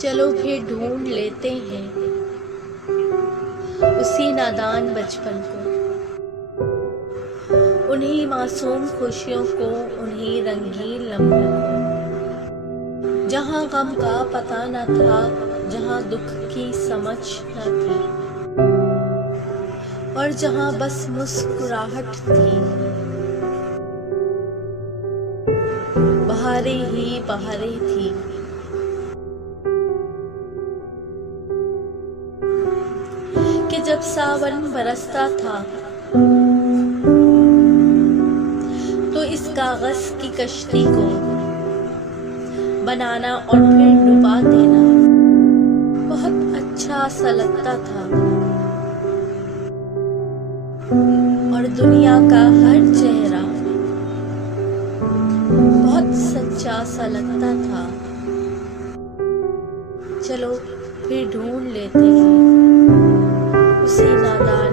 चलो फिर ढूंढ लेते हैं उसी नादान बचपन को, उन्हीं मासूम खुशियों को, उन्हीं रंगीन लम्हों को, जहाँ गम का पता न था, जहाँ दुख की समझ न थी, और जहाँ बस मुस्कुराहट थी। बहारें ही बहारें थी। कि जब सावन बरसता था तो इस कागज की कश्ती को बनाना और फिर डुबा देना बहुत अच्छा सा लगता था, और दुनिया का हर चेहरा बहुत सच्चा सा लगता था। चलो फिर ढूंढ लेते हैं उसी नादान